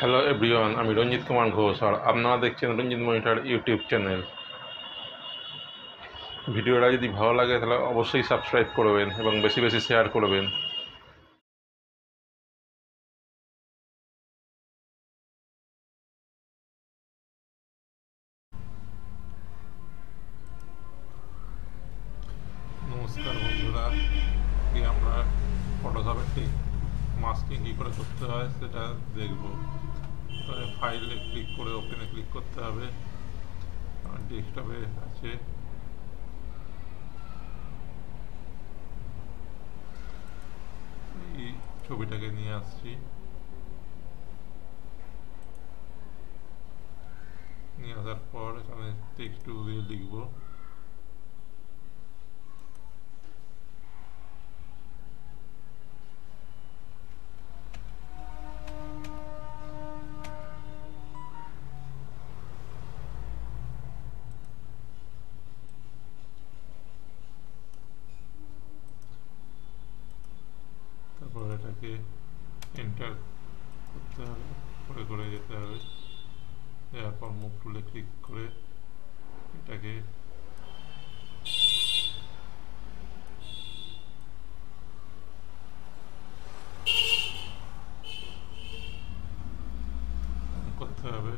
Hello everyone, আমি রঞ্জিত কুমার ঘোষ আর আপনারা দেখছেন রঞ্জিত মনিটর ইউটিউব চ্যানেল। ভিডিওটা যদি ভালো লাগে তাহলে অবশ্যই সাবস্ক্রাইব করবেন এবং বেশি বেশি শেয়ার করবেন। নমস্কার বন্ধুরা, কি আমরা ফটোশপে মাস্কিং কী করে করতে হয় সেটা দেখব। ফাইলে ক্লিক করে ওপেনে ক্লিক করতে হবে। ডেস্কটপে আছে, এই ছবিটাকে নিয়ে আসছি। নিয়ে আসার পর এখানে টেক্সট দিয়ে লিখবো। তারপর এটাকে এন্টার করতে হবে, করে করে যেতে হবে। এরপর মুভ টুলে ক্লিক করে এটাকে করতে হবে।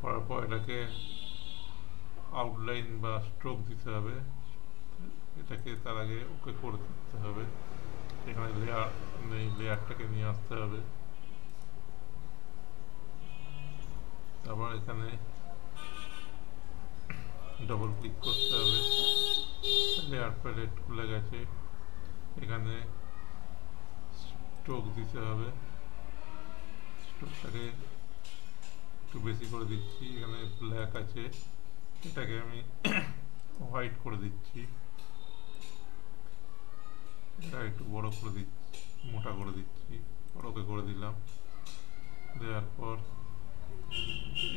করার পর এটাকে আউটলাইন বা স্ট্রোক দিতে হবে। এটাকে তার আগে ওকে করে দিতে হবে। এখানে লেয়ার নেই, লেয়ারটাকে নিয়ে আসতে হবে। তারপর এখানে ডবল ক্লিক করতে হবে। লেয়ার প্যালেট খুলে গেছে। এখানে স্ট্রোক দিতে হবে। স্ট্রোকটাকে একটু বেশি করে দিচ্ছি। এখানে ব্ল্যাক আছে, এটাকে আমি হোয়াইট করে দিচ্ছি। এটা একটু বড় করে দিচ্ছি, মোটা করে দিচ্ছি। ওকে করে দিলাম। দেওয়ার পর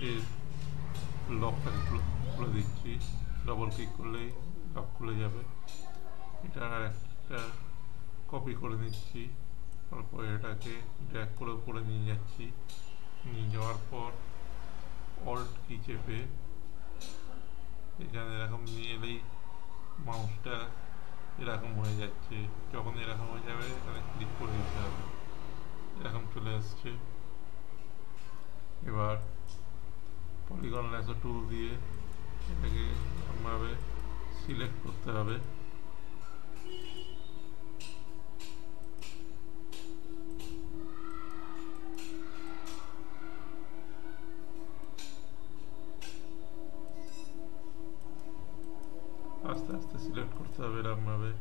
এর লকটাকে খুলে দিচ্ছি। ডবল ক্লিক করলেই লক খুলে যাবে। এটা আর একটা কপি করে নিচ্ছি। তারপর এটাকে ড্র্যাগ করে উপরে নিয়ে যাচ্ছি। নিয়ে যাওয়ার পর অল্ট কি চেপে এখানে এরকম নিয়ে এলেই মাউসটা এরকম হয়ে যাচ্ছে। যখন এরকম হয়ে যাবে এখানে ক্লিক করে দিতে হবে। এরকম চলে আসছে। এবার পলিগন ল্যাসো টুল দিয়ে এটাকে এরকমভাবে সিলেক্ট করতে হবে। আস্তে আস্তে সিলেক্ট করতে হবে এরকমভাবে।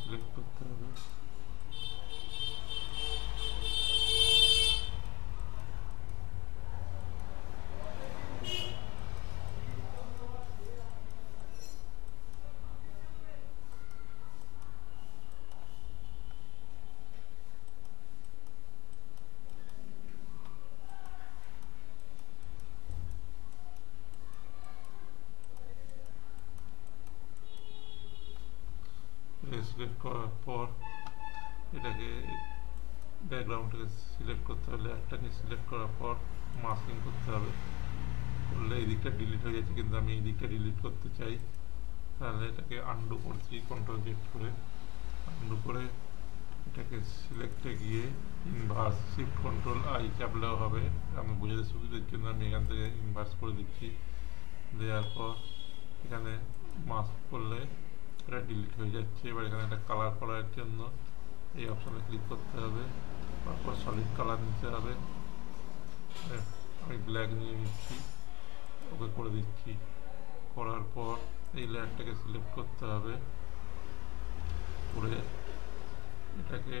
সিলেক্ট করতে হবে। সিলেক্ট করার পর এটাকে ব্যাকগ্রাউন্ডটাকে সিলেক্ট করতে হবে। লেয়ারটাকে সিলেক্ট করার পর মাস্কিং করতে হবে। করলে এই দিকটা ডিলিট হয়ে যাচ্ছে, কিন্তু আমি এই দিকটা ডিলিট করতে চাই। তাহলে এটাকে আন্ডু করছি, কন্ট্রোল জেড করে আন্ডু করে এটাকে সিলেক্টে গিয়ে ইনভার্স শিফট কন্ট্রোল আই চাপলেও হবে। আমি বুঝাতে সুবিধার জন্য আমি এখান থেকে ইনভার্স করে দিচ্ছি। দেওয়ার পর এখানে মাস্ক করলে এটা ডিলিট হয়ে যাচ্ছে। এবার এখানে একটা কালার করার জন্য এই অপশানে ক্লিক করতে হবে। তারপর সলিড কালার নিতে হবে। আমি ব্ল্যাক নিয়ে নিচ্ছি, ওকে করে দিচ্ছি। করার পর এই লেয়ারটাকে সিলেক্ট করতে হবে। করে এটাকে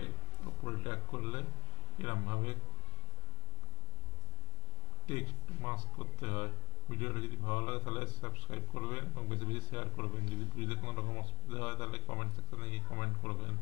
উপরে ট্যাগ করলে এরমভাবে টেক্সট মাস্ক করতে হয়। ভিডিওটা যদি ভালো লাগে তাহলে সাবস্ক্রাইব করবেন এবং বেশি বেশি শেয়ার করবেন। যদি বুঝতে কোনো রকম অসুবিধা হয় তাহলে কমেন্ট সেকশনে গিয়ে কমেন্ট করবেন।